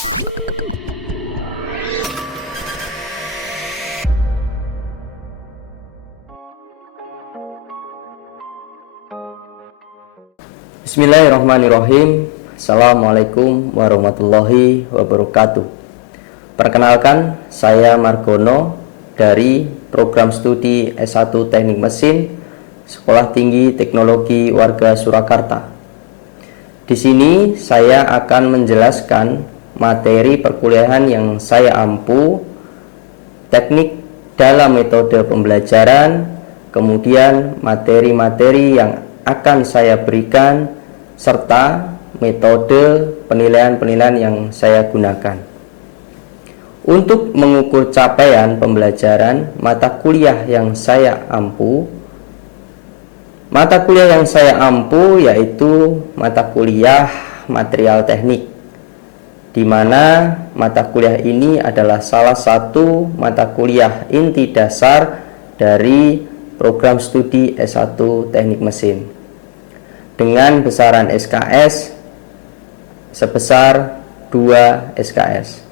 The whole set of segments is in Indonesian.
Bismillahirrahmanirrahim. Assalamualaikum warahmatullahi wabarakatuh. Perkenalkan, saya Margono dari program studi S1 Teknik Mesin Sekolah Tinggi Teknologi Warga Surakarta. Di sini saya akan menjelaskan materi perkuliahan yang saya ampu, teknik dalam metode pembelajaran, kemudian materi-materi yang akan saya berikan, serta metode penilaian-penilaian yang saya gunakan. Untuk mengukur capaian pembelajaran mata kuliah yang saya ampu, yaitu mata kuliah material teknik, di mana mata kuliah ini adalah salah satu mata kuliah inti dasar dari program studi S1 Teknik Mesin dengan besaran SKS sebesar 2 SKS.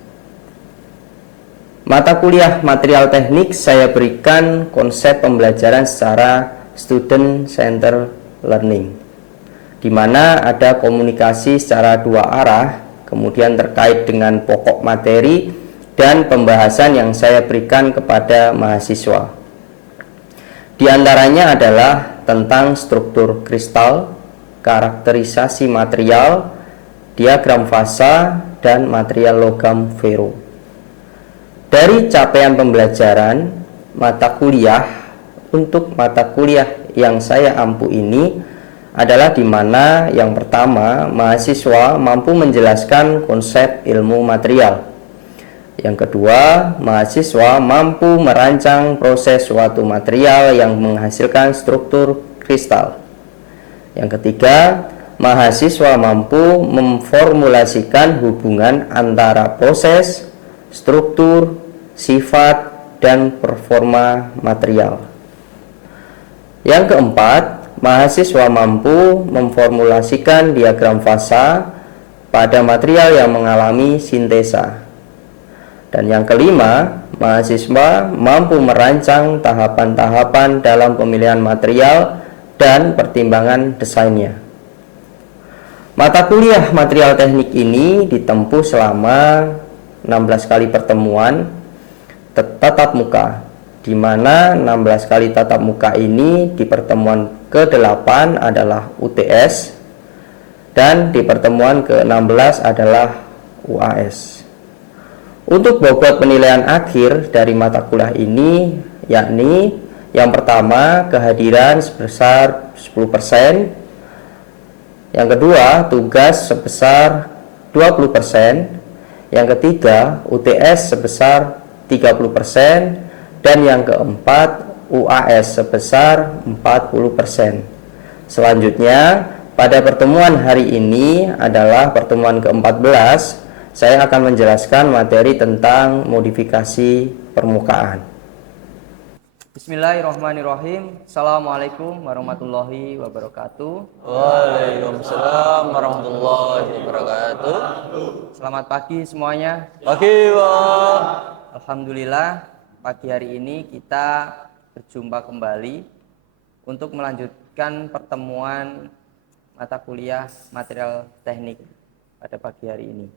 Mata kuliah material teknik saya berikan konsep pembelajaran secara student center learning, di mana ada komunikasi secara dua arah, kemudian terkait dengan pokok materi dan pembahasan yang saya berikan kepada mahasiswa. Di antaranya adalah tentang struktur kristal, karakterisasi material, diagram fasa, dan material logam fero. Dari capaian pembelajaran mata kuliah, untuk mata kuliah yang saya ampu ini adalah di mana yang pertama, mahasiswa mampu menjelaskan konsep ilmu material. Yang kedua, mahasiswa mampu merancang proses suatu material yang menghasilkan struktur kristal. Yang ketiga, mahasiswa mampu memformulasikan hubungan antara proses, struktur, sifat, dan performa material. Yang keempat, mahasiswa mampu memformulasikan diagram fasa pada material yang mengalami sintesa. Dan yang kelima, mahasiswa mampu merancang tahapan-tahapan dalam pemilihan material dan pertimbangan desainnya. Mata kuliah material teknik ini ditempuh selama 16 kali pertemuan tatap muka, di mana 16 kali tatap muka ini di pertemuan ke-8 adalah UTS dan di pertemuan ke-16 adalah UAS. Untuk bobot penilaian akhir dari mata kuliah ini, yakni yang pertama kehadiran sebesar 10%, yang kedua tugas sebesar 20%, yang ketiga UTS sebesar 30%, dan yang keempat UAS sebesar 40%. Selanjutnya, pada pertemuan hari ini adalah pertemuan ke-14, saya akan menjelaskan materi tentang modifikasi permukaan. Bismillahirrahmanirrahim. Assalamualaikum warahmatullahi wabarakatuh. Waalaikumsalam warahmatullahi wabarakatuh. Selamat pagi semuanya. Pagi, Pak. Alhamdulillah, pagi hari ini kita berjumpa kembali untuk melanjutkan pertemuan mata kuliah material teknik pada pagi hari ini.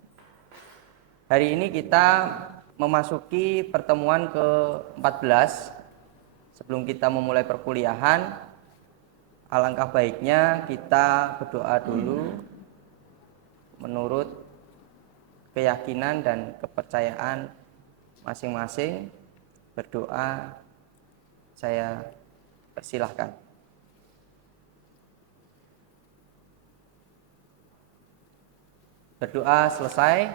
Hari ini kita memasuki pertemuan ke-14. Sebelum kita memulai perkuliahan, alangkah baiknya kita berdoa dulu menurut keyakinan dan kepercayaan masing-masing. Berdoa, saya persilahkan. Berdoa selesai.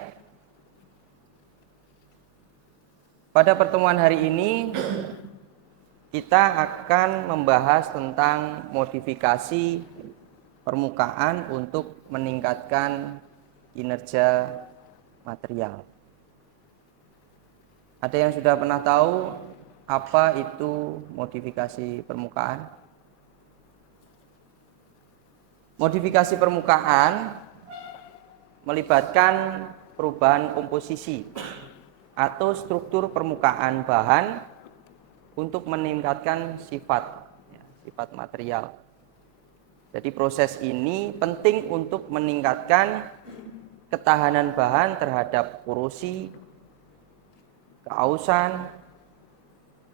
Pada pertemuan hari ini kita akan membahas tentang modifikasi permukaan untuk meningkatkan kinerja material. Ada yang sudah pernah tahu apa itu modifikasi permukaan? Modifikasi permukaan melibatkan perubahan komposisi atau struktur permukaan bahan untuk meningkatkan sifat material. Jadi proses ini penting untuk meningkatkan ketahanan bahan terhadap korosi, keausan,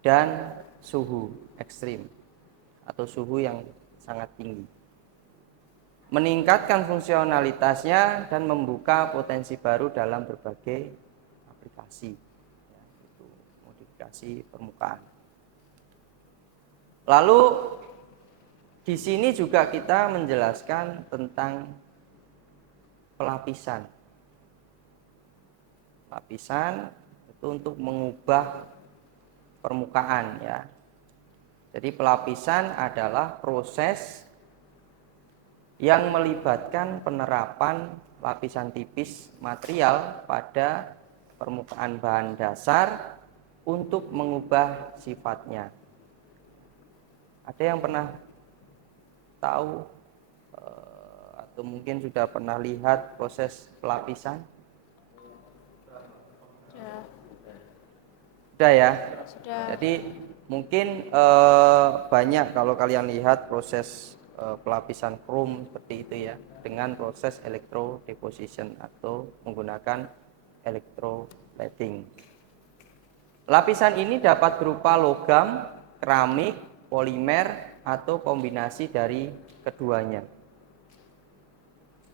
dan suhu ekstrim atau suhu yang sangat tinggi. Meningkatkan fungsionalitasnya dan membuka potensi baru dalam berbagai aplikasi, itu modifikasi permukaan. Lalu di sini juga kita menjelaskan tentang pelapisan. Lapisan itu untuk mengubah permukaan ya. Jadi pelapisan adalah proses yang melibatkan penerapan lapisan tipis material pada permukaan bahan dasar untuk mengubah sifatnya. Ada yang pernah tahu atau mungkin sudah pernah lihat proses pelapisan? Sudah ya? Sudah. Jadi mungkin banyak kalau kalian lihat proses pelapisan krom seperti itu ya, dengan proses electrodeposition atau menggunakan electroplating. Lapisan ini dapat berupa logam, keramik, polimer, atau kombinasi dari keduanya.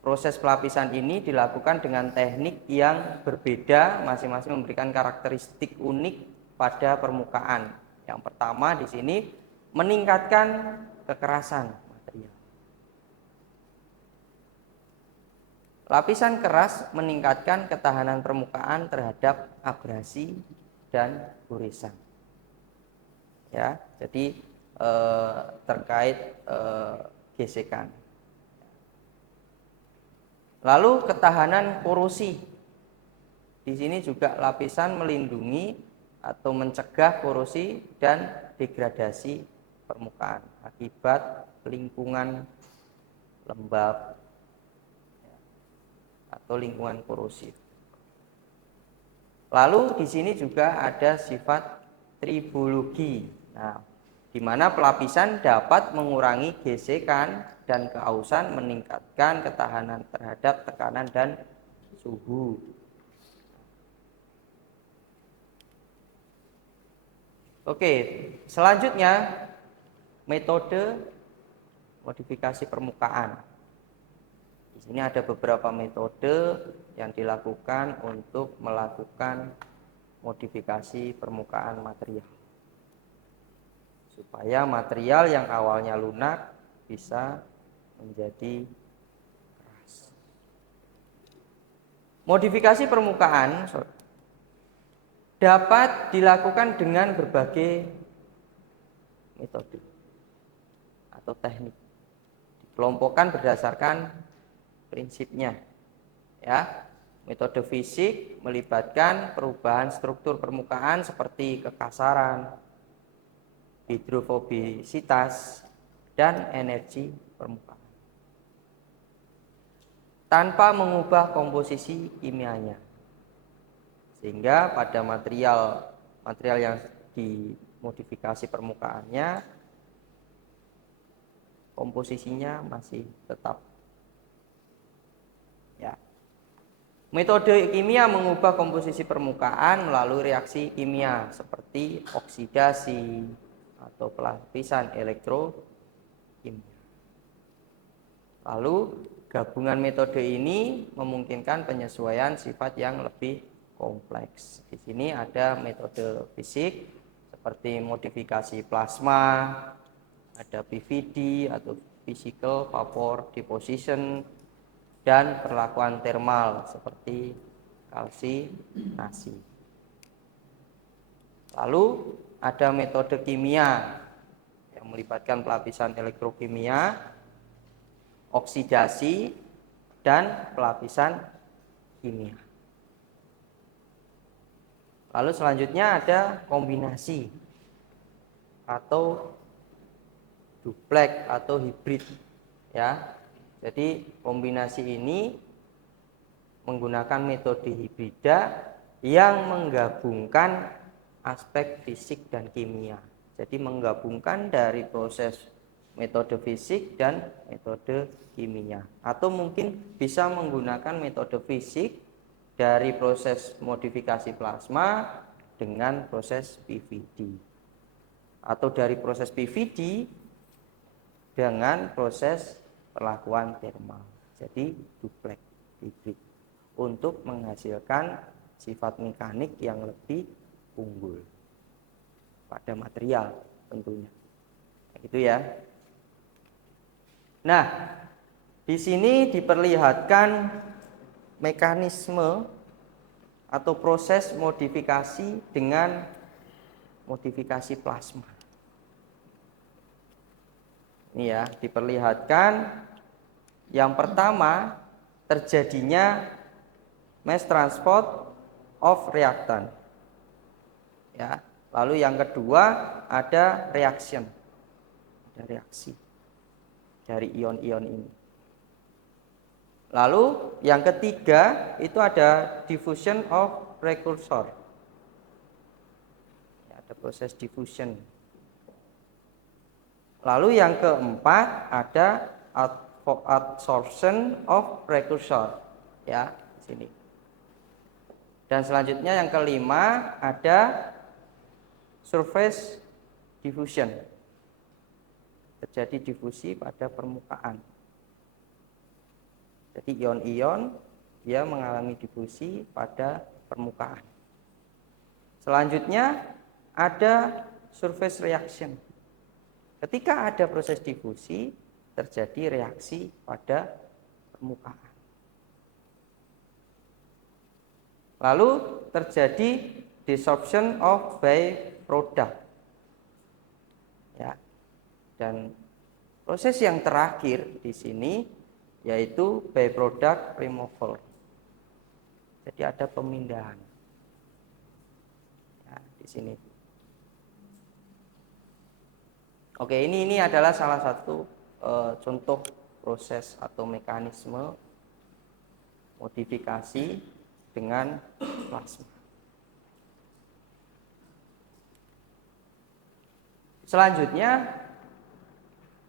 Proses pelapisan ini dilakukan dengan teknik yang berbeda, masing-masing memberikan karakteristik unik pada permukaan. Yang pertama di sini meningkatkan kekerasan material. Lapisan keras meningkatkan ketahanan permukaan terhadap abrasi dan goresan. Ya, jadi terkait gesekan. Lalu ketahanan korosi. Di sini juga lapisan melindungi atau mencegah korosi dan degradasi permukaan akibat lingkungan lembab atau lingkungan korosif. Lalu di sini juga ada sifat tribologi. Nah, di mana pelapisan dapat mengurangi gesekan dan keausan, meningkatkan ketahanan terhadap tekanan dan suhu. Oke, selanjutnya metode modifikasi permukaan. Di sini ada beberapa metode yang dilakukan untuk melakukan modifikasi permukaan material, supaya material yang awalnya lunak bisa menjadi keras. Modifikasi permukaan dapat dilakukan dengan berbagai metode atau teknik. Dikelompokkan berdasarkan prinsipnya. Ya, metode fisik melibatkan perubahan struktur permukaan seperti kekasaran, hidrofobisitas, dan energi permukaan, tanpa mengubah komposisi kimianya. Sehingga pada material yang dimodifikasi permukaannya, komposisinya masih tetap. Ya. Metode kimia mengubah komposisi permukaan melalui reaksi kimia seperti oksidasi atau pelapisan elektrokimia. Lalu gabungan metode ini memungkinkan penyesuaian sifat yang lebih kompleks. Di sini ada metode fisik seperti modifikasi plasma, ada PVD atau physical vapor deposition, dan perlakuan termal seperti kalsinasi. Lalu ada metode kimia yang melibatkan pelapisan elektrokimia, oksidasi, dan pelapisan kimia. Lalu selanjutnya ada kombinasi atau duplek atau hibrid ya. Jadi kombinasi ini menggunakan metode hibrida yang menggabungkan aspek fisik dan kimia. Jadi menggabungkan dari proses metode fisik dan metode kimia. Atau mungkin bisa menggunakan metode fisik dari proses modifikasi plasma dengan proses PVD. Atau dari proses PVD dengan proses perlakuan thermal. Jadi dupleks hibrid untuk menghasilkan sifat mekanik yang lebih unggul pada material tentunya. Gitu ya. Nah, di sini diperlihatkan mekanisme atau proses modifikasi dengan modifikasi plasma. Ini ya, diperlihatkan yang pertama terjadinya mass transport of reactant. Ya, lalu yang kedua ada reaction. Ada reaksi dari ion-ion ini. Lalu yang ketiga itu ada diffusion of precursor. Ya, ada proses diffusion. Lalu yang keempat ada adsorption of precursor. Ya, di sini. Dan selanjutnya yang kelima ada surface diffusion. Terjadi difusi pada permukaan. Jadi ion-ion dia mengalami difusi pada permukaan. Selanjutnya ada surface reaction. Ketika ada proses difusi terjadi reaksi pada permukaan. Lalu terjadi desorption of byproduct. Ya. Dan proses yang terakhir di sini yaitu byproduct removal. Jadi ada pemindahan. Ya, di sini. Oke, ini adalah salah satu contoh proses atau mekanisme modifikasi dengan plasma. Selanjutnya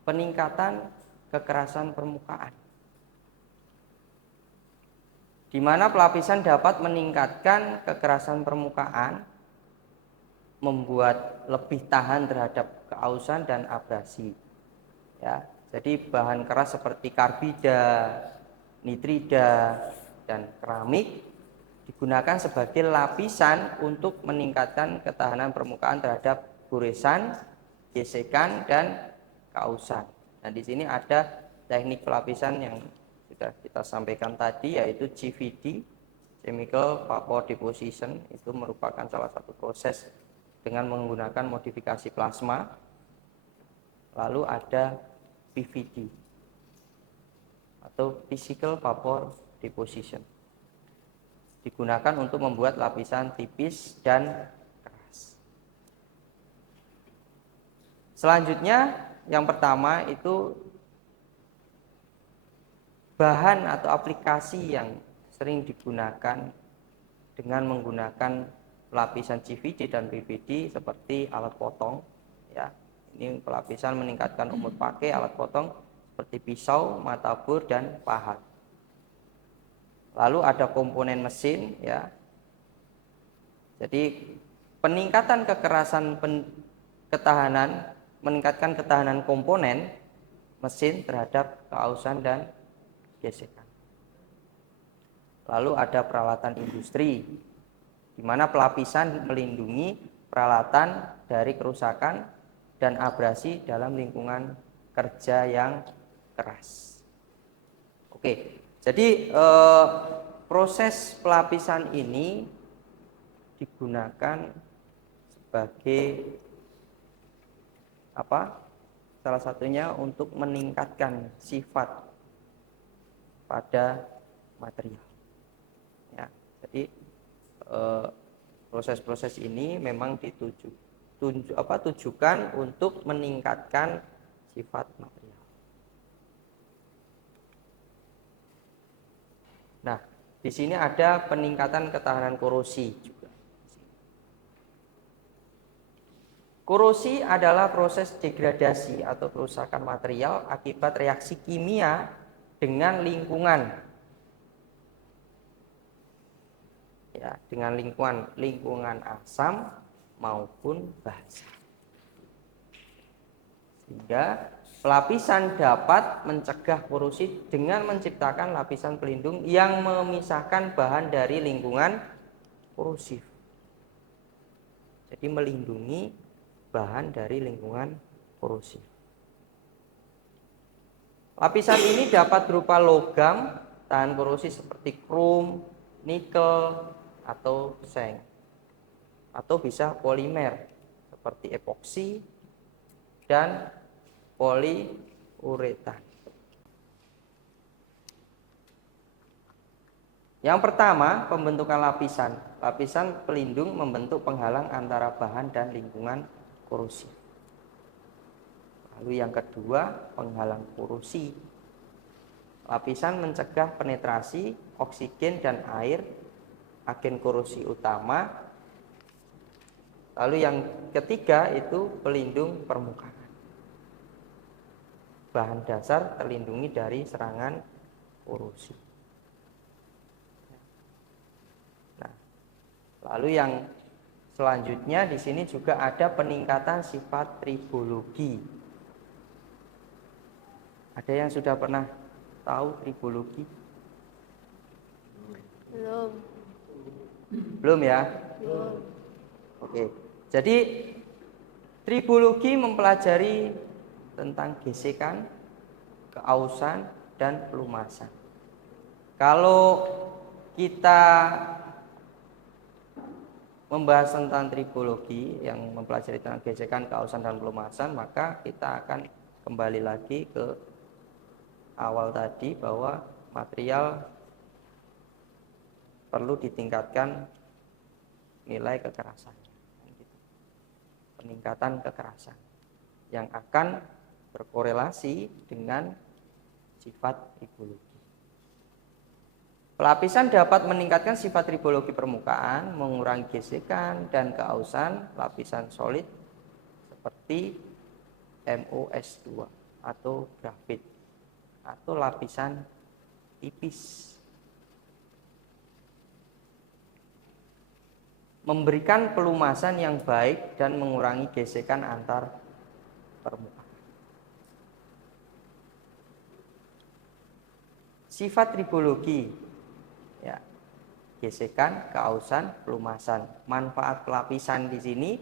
peningkatan kekerasan permukaan, di mana pelapisan dapat meningkatkan kekerasan permukaan, membuat lebih tahan terhadap keausan dan abrasi. Ya, jadi bahan keras seperti karbida, nitrida, dan keramik digunakan sebagai lapisan untuk meningkatkan ketahanan permukaan terhadap goresan, gesekan, dan keausan. Nah, di sini ada teknik pelapisan yang sudah kita sampaikan tadi, yaitu CVD, Chemical Vapor Deposition. Itu merupakan salah satu proses dengan menggunakan modifikasi plasma. Lalu ada PVD atau Physical Vapor Deposition, digunakan untuk membuat lapisan tipis dan keras. Selanjutnya yang pertama itu bahan atau aplikasi yang sering digunakan dengan menggunakan lapisan CVD dan PVD seperti alat potong. Ya, ini pelapisan meningkatkan umur pakai alat potong seperti pisau, matabur, dan pahat. Lalu ada komponen mesin, ya. Jadi peningkatan kekerasan ketahanan, meningkatkan ketahanan komponen mesin terhadap keausan dan gesekan. Lalu ada peralatan industri, di mana pelapisan melindungi peralatan dari kerusakan dan abrasi dalam lingkungan kerja yang keras. Oke. Jadi proses pelapisan ini digunakan sebagai apa? Salah satunya untuk meningkatkan sifat pada material. Ya, jadi proses-proses ini memang tujukan untuk meningkatkan sifat material. Nah, Di sini ada peningkatan ketahanan korosi juga. Korosi adalah proses degradasi atau kerusakan material akibat reaksi kimia dengan lingkungan. Ya, dengan lingkungan asam maupun basah. Sehingga pelapisan dapat mencegah korosi dengan menciptakan lapisan pelindung yang memisahkan bahan dari lingkungan korosif. Jadi melindungi bahan dari lingkungan korosif. Lapisan ini dapat berupa logam tahan korosi seperti krom, nikel, atau seng. Atau bisa polimer seperti epoksi dan poliuretan. Yang pertama, pembentukan lapisan. Lapisan pelindung membentuk penghalang antara bahan dan lingkungan korosi. Lalu yang kedua, penghalang korosi. Lapisan mencegah penetrasi oksigen dan air, agen korosi utama. Lalu yang ketiga itu pelindung permukaan. Bahan dasar terlindungi dari serangan korosi. Nah, lalu yang selanjutnya di sini juga ada peningkatan sifat tribologi. Ada yang sudah pernah tahu tribologi? Belum ya? Belum. Oke. Jadi tribologi mempelajari tentang gesekan, keausan, dan pelumasan. Kalau kita membahas tentang tribologi yang mempelajari tentang gesekan, keausan, dan pelumasan, maka kita akan kembali lagi ke awal tadi bahwa material perlu ditingkatkan nilai kekerasan, peningkatan kekerasan yang akan berkorelasi dengan sifat tribologi. Pelapisan dapat meningkatkan sifat tribologi permukaan, mengurangi gesekan dan keausan lapisan solid seperti MOS2 atau grafit atau lapisan tipis. Memberikan pelumasan yang baik dan mengurangi gesekan antar permukaan. Sifat tribologi, ya, gesekan, keausan, pelumasan. Manfaat pelapisan di sini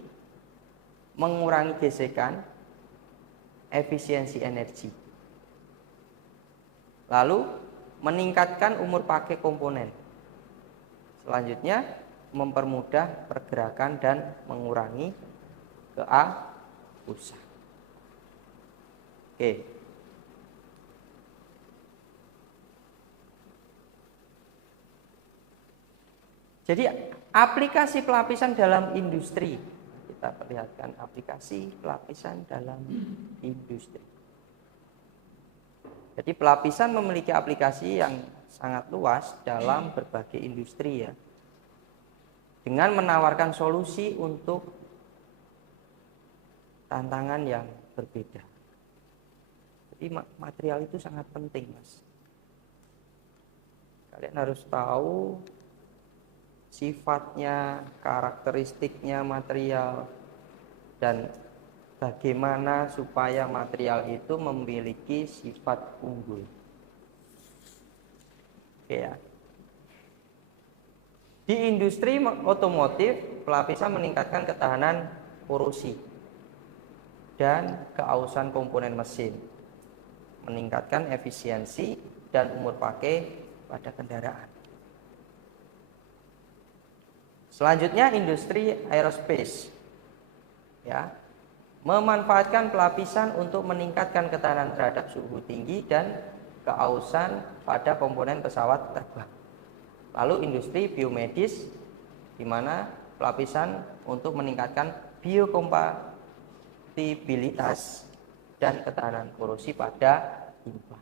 mengurangi gesekan, efisiensi energi. Lalu meningkatkan umur pakai komponen. Selanjutnya mempermudah pergerakan dan mengurangi keausan. Oke. Jadi aplikasi pelapisan dalam industri. Kita perlihatkan aplikasi pelapisan dalam industri. Jadi pelapisan memiliki aplikasi yang sangat luas dalam berbagai industri ya. Dengan menawarkan solusi untuk tantangan yang berbeda. Jadi material itu sangat penting, Mas. Kalian harus tahu sifatnya, karakteristiknya material, dan bagaimana supaya material itu memiliki sifat unggul. Oke ya. Di industri otomotif, pelapisan meningkatkan ketahanan korosi dan keausan komponen mesin, meningkatkan efisiensi dan umur pakai pada kendaraan. Selanjutnya industri aerospace, ya, memanfaatkan pelapisan untuk meningkatkan ketahanan terhadap suhu tinggi dan keausan pada komponen pesawat terbang. Lalu industri biomedis, di mana pelapisan untuk meningkatkan biokompatibilitas dan ketahanan korosi pada limbah.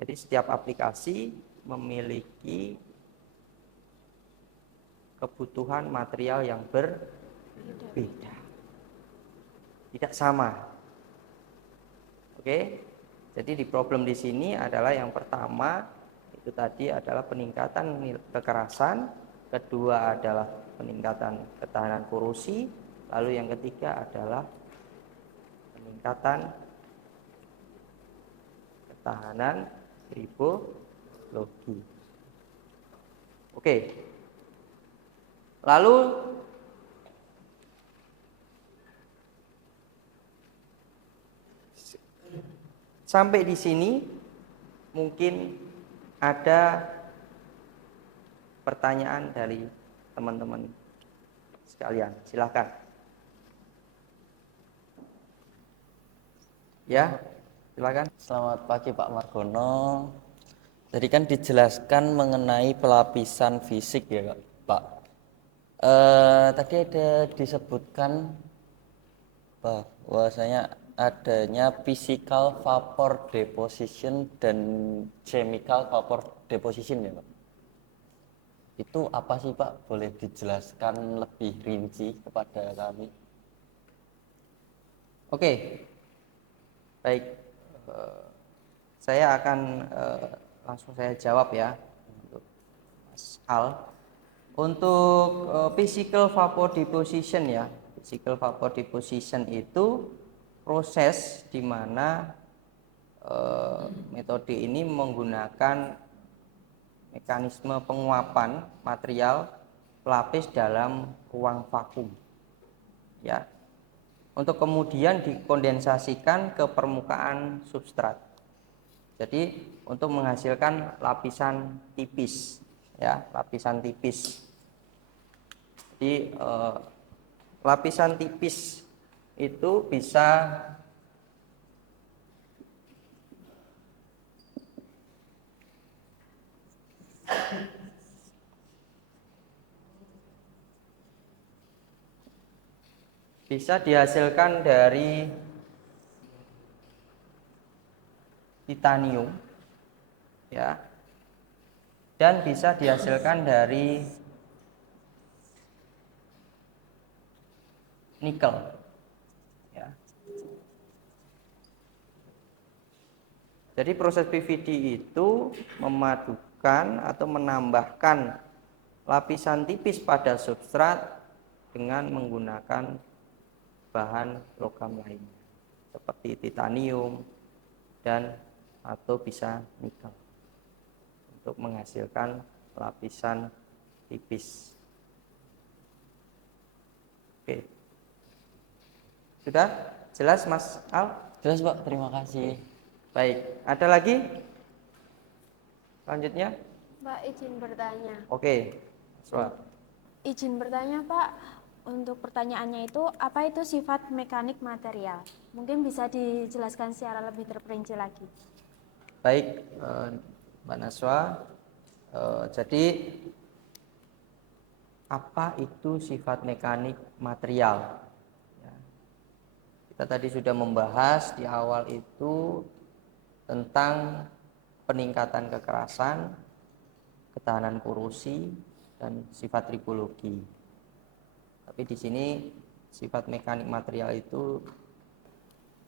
Jadi setiap aplikasi memiliki kebutuhan material yang berbeda, tidak sama. Oke, jadi di problem di sini adalah yang pertama itu tadi adalah peningkatan kekerasan, kedua adalah peningkatan ketahanan korosi, lalu yang ketiga adalah peningkatan ketahanan tribologi. Oke, lalu sampai di sini mungkin ada pertanyaan dari teman-teman sekalian. Silakan. Ya, silakan. Selamat pagi Pak Margono. Tadi kan dijelaskan mengenai pelapisan fisik ya Pak. Tadi ada disebutkan bahwasanya adanya physical vapor deposition dan chemical vapor deposition ya Pak. Itu apa sih Pak? Boleh dijelaskan lebih rinci kepada kami? Oke, baik. Saya akan langsung saya jawab ya untuk Mas Al. Untuk physical vapor deposition ya, physical vapor deposition itu proses di mana metode ini menggunakan mekanisme penguapan material pelapis dalam ruang vakum, ya, untuk kemudian dikondensasikan ke permukaan substrat. Jadi untuk menghasilkan lapisan tipis, ya, lapisan tipis. Jadi lapisan tipis itu bisa dihasilkan dari titanium, ya, dan bisa dihasilkan dari nikel, ya. Jadi proses PVD itu memadukan atau menambahkan lapisan tipis pada substrat dengan menggunakan bahan logam lainnya seperti titanium dan atau bisa nikel untuk menghasilkan lapisan tipis. Oke. Sudah jelas Mas Al? Jelas Pak, terima kasih. Baik, ada lagi? Selanjutnya? Pak, izin bertanya. Oke, Soal. Izin bertanya, Pak. Untuk pertanyaannya itu, apa itu sifat mekanik material? Mungkin bisa dijelaskan secara lebih terperinci lagi. Baik, Mbak Naswa. Jadi apa itu sifat mekanik material? Ya. Kita tadi sudah membahas di awal itu tentang peningkatan kekerasan, ketahanan korosi, dan sifat tribologi. Tapi di sini sifat mekanik material itu,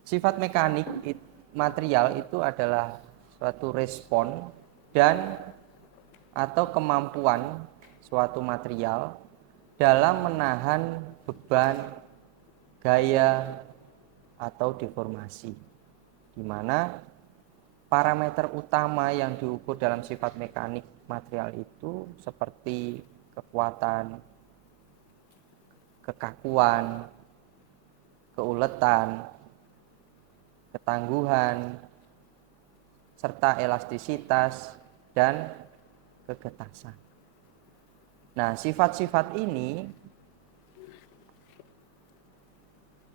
sifat mekanik material itu adalah suatu respon dan atau kemampuan suatu material dalam menahan beban, gaya, atau deformasi, di mana parameter utama yang diukur dalam sifat mekanik material itu seperti kekuatan, kekakuan, keuletan, ketangguhan, serta elastisitas dan kegetasan. Nah, sifat-sifat ini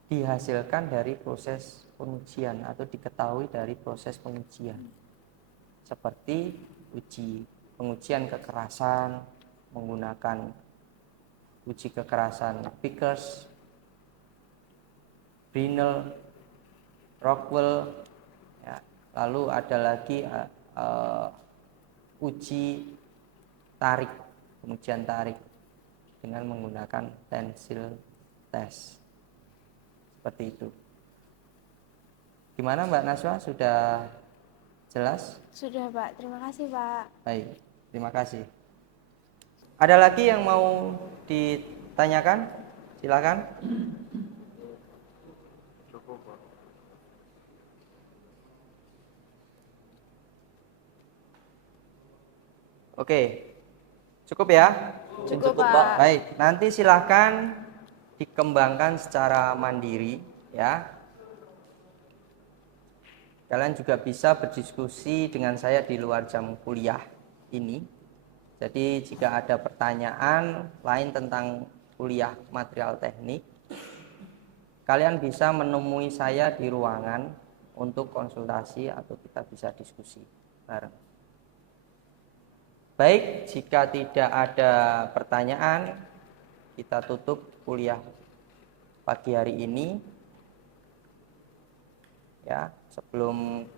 dihasilkan dari proses pengujian atau diketahui dari proses pengujian, seperti pengujian kekerasan menggunakan uji kekerasan Vickers, Brinell, Rockwell, ya. Lalu ada lagi uji tarik, pengujian tarik dengan menggunakan tensil test. Seperti itu. Gimana Mbak Naswa, sudah jelas? Sudah Pak, terima kasih Pak. Baik, terima kasih. Ada lagi yang mau ditanyakan? Silakan. Oke, cukup ya? Cukup Cukup, Pak. Baik, nanti silahkan dikembangkan secara mandiri ya. Kalian juga bisa berdiskusi dengan saya di luar jam kuliah ini. Jadi jika ada pertanyaan lain tentang kuliah material teknik, kalian bisa menemui saya di ruangan untuk konsultasi atau kita bisa diskusi bareng. Baik, jika tidak ada pertanyaan, kita tutup kuliah pagi hari ini. Ya, sebelum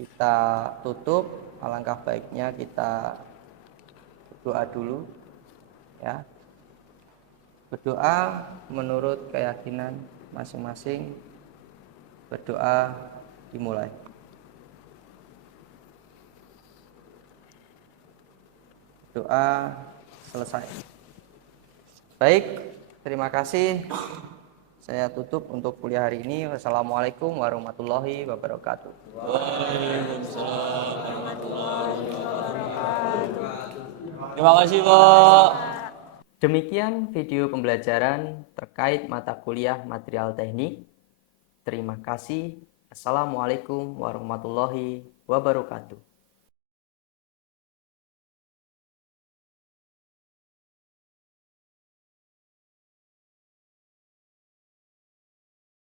kita tutup, alangkah baiknya kita berdoa dulu, ya. Berdoa menurut keyakinan masing-masing. Berdoa dimulai. Doa selesai. Baik, terima kasih. Saya tutup untuk kuliah hari ini. Wassalamualaikum warahmatullahi wabarakatuh. Terima kasih Pak. Demikian video pembelajaran terkait mata kuliah material teknik. Terima kasih. Assalamualaikum warahmatullahi wabarakatuh.